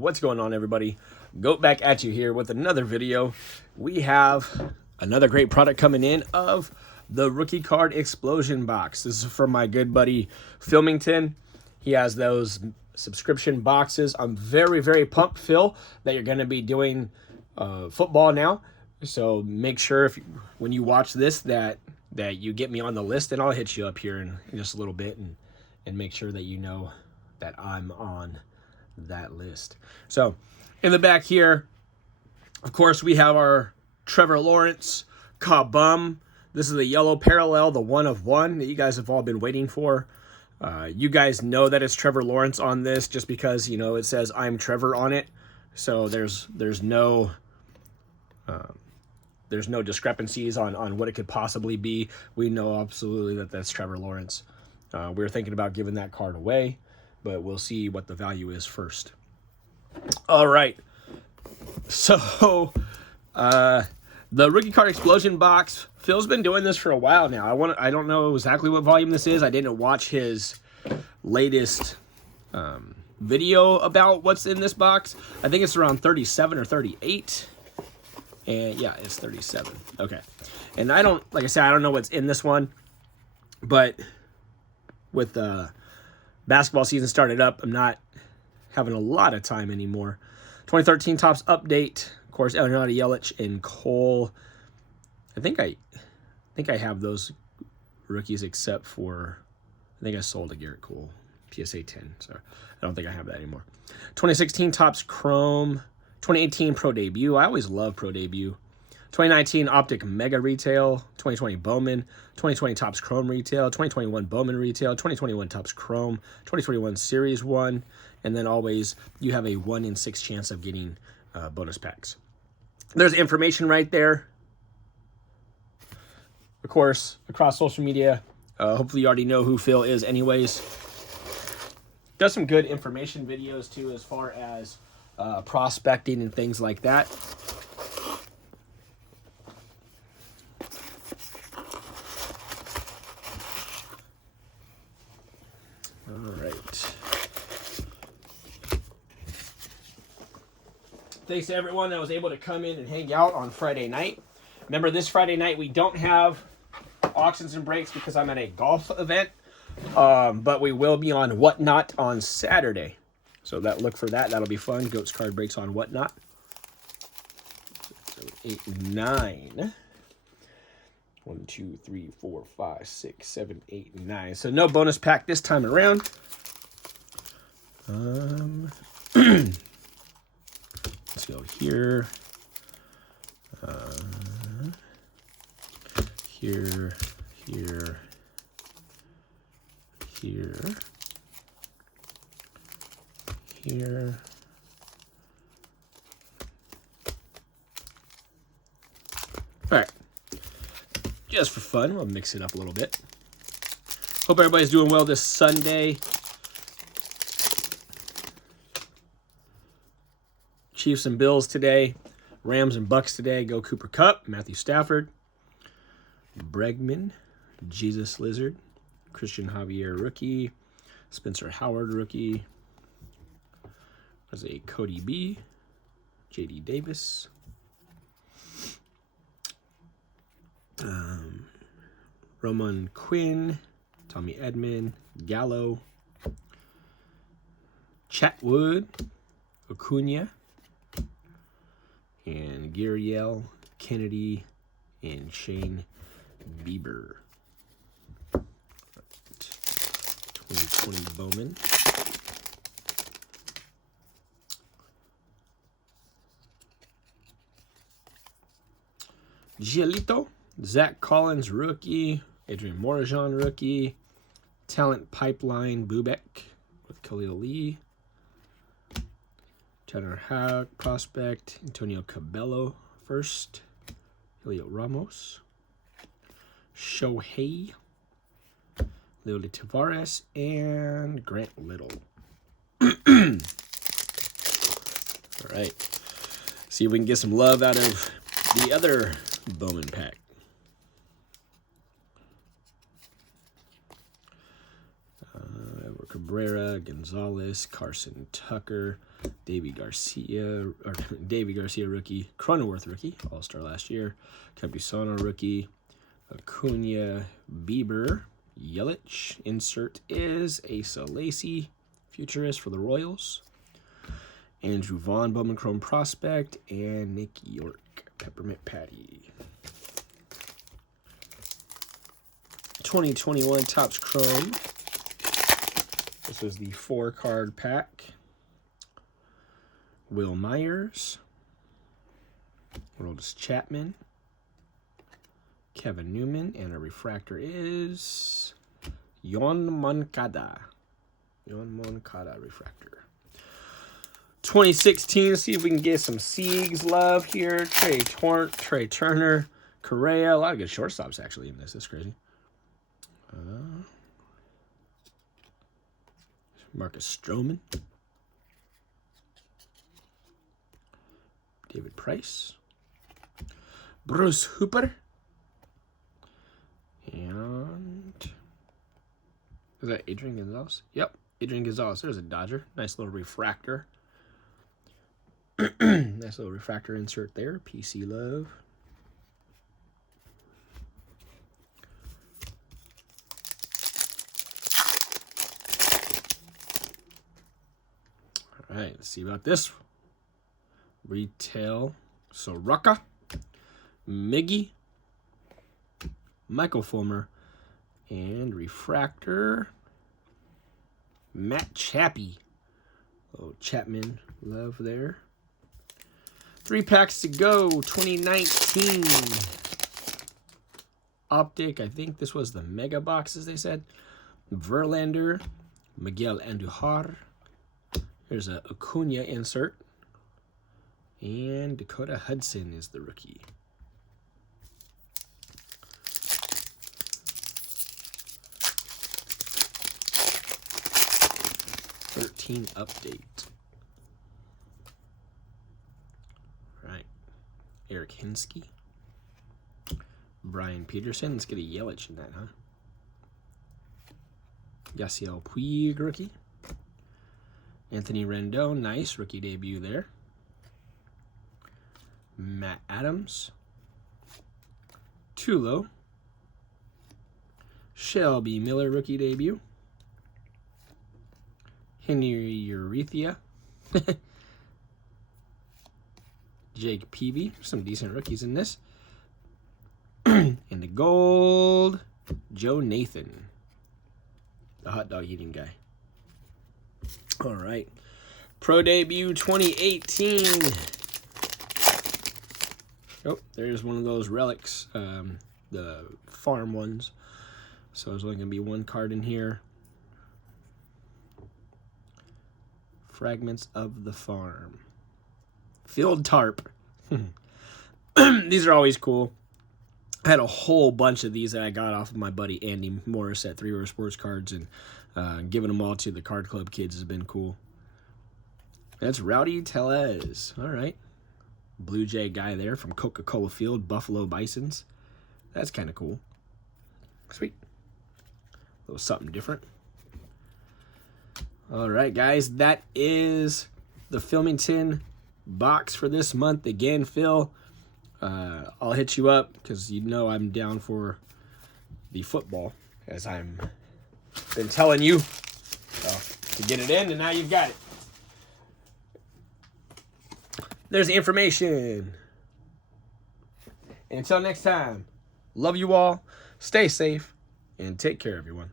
What's going on, everybody? Goat back at you here with another video. We have another great product coming in of the rookie card explosion box. This is from my good buddy Filmington. He has those subscription boxes. I'm very pumped, Phil, that you're going to be doing football now. So make sure when you watch this that you get me on the list, and I'll hit you up here in just a little bit and make sure that you know that I'm on that list. So in the back here, of course, we have our Trevor Lawrence Kabum. This is the yellow parallel, the 1 of 1 that you guys have all been waiting for. You guys know that it's Trevor Lawrence on this just because, you know, it says I'm Trevor on it. So there's no discrepancies on what it could possibly be. We know absolutely that that's Trevor Lawrence. We're thinking about giving that card away, but we'll see what the value is first. All right. So the rookie card explosion box, Phil's been doing this for a while now. I don't know exactly what volume this is. I didn't watch his latest video about what's in this box. I think it's around 37 or 38. And yeah, it's 37. Okay. And like I said, I don't know what's in this one, but with the basketball season started up, I'm not having a lot of time anymore. 2013 Topps update. Of course, Elnady Yelich and Cole. I think I have those rookies except for, I think I sold a Garrett Cole PSA 10, so I don't think I have that anymore. 2016 Topps Chrome. 2018 Pro Debut. I always love Pro Debut. 2019 Optic Mega Retail. 2020 Bowman. 2020 Topps Chrome Retail. 2021 Bowman Retail. 2021 Topps Chrome. 2021 Series 1. And then always you have a 1 in 6 chance of getting bonus packs. There's information right there. Of course, across social media. Hopefully you already know who Phil is anyways. Does some good information videos too as far as prospecting and things like that. All right. Thanks to everyone that was able to come in and hang out on Friday night. Remember, this Friday night we don't have auctions and breaks because I'm at a golf event, but we will be on Whatnot on Saturday. So look for that. That'll be fun. Goats card breaks on Whatnot. So 8, 9. 1, 2, 3, 4, 5, 6, 7, 8, 9. So no bonus pack this time around. Let's go here. Here. All right. Just for fun, we'll mix it up a little bit. Hope everybody's doing well this Sunday. Chiefs and Bills today. Rams and Bucks today. Go Cooper Kupp, Matthew Stafford, Bregman, Jesus Lizard, Christian Javier rookie, Spencer Howard rookie. There's a Cody B, JD Davis, Roman Quinn, Tommy Edman, Gallo, Chatwood, Acuna, and Guriel, Kennedy, and Shane Bieber. 2020 Bowman. Giolito, Zach Collins rookie, Adrian Morajan rookie, Talent Pipeline Bubek with Khalil Lee, Tanner Houck prospect, Antonio Cabello first, Julio Ramos, Shohei, Leody Tavares, and Grant Little. All right. See if we can get some love out of the other Bowman pack. Cabrera, Gonzalez, Carson Tucker, Davy Garcia rookie, Cronenworth rookie, All-Star last year, Campusano rookie, Acuna, Bieber, Yelich. Insert is Asa Lacy, futurist for the Royals, Andrew Vaughn, Bowman Chrome prospect, and Nick York, Peppermint Patty. 2021 Topps Chrome. This is the 4-card pack. Will Myers, Aroldis Chapman, Kevin Newman, and a refractor is Yon Moncada. Yon Moncada refractor. 2016, see if we can get some Siegs love here. Trey Turner, Correa. A lot of good shortstops actually in this. That's crazy. Marcus Stroman, David Price, Bruce Hooper, and is that Adrian Gonzalez? Yep, Adrian Gonzalez. There's a Dodger. Nice little refractor. Nice little refractor insert there. PC love. All right, let's see about this. Retail Soroka, Miggy, Michael Fulmer, and refractor Matt Chappie. Oh, Chapman love there. 3 packs to go. 2019 Optic. I think this was the mega boxes they said. Verlander, Miguel Andujar. There's a Acuna insert. And Dakota Hudson is the rookie. Update. All right. Eric Hinsky. Brian Peterson. Let's get a Yelich in that, huh? Yasiel Puig rookie. Anthony Rendon. Nice rookie debut there. Matt Adams. Tulo. Shelby Miller rookie debut. Henry Urethia. Jake Peavy. Some decent rookies in this. And the gold, Joe Nathan. The hot dog eating guy. All right. Pro debut 2018. Oh, there's one of those relics. The farm ones. So there's only going to be one card in here. Fragments of the Farm. Field Tarp. These are always cool. I had a whole bunch of these that I got off of my buddy Andy Morris at 3 River Sports Cards, and giving them all to the card club kids has been cool. That's Rowdy Tellez. All right. Blue Jay guy there from Coca-Cola Field, Buffalo Bisons. That's kind of cool. Sweet. A little something different. All right, guys, that is the Filmington box for this month. Again, Phil, I'll hit you up because you know I'm down for the football, as I'm been telling you to get it in, and now you've got it. There's the information. Until next time, love you all, stay safe, and take care, everyone.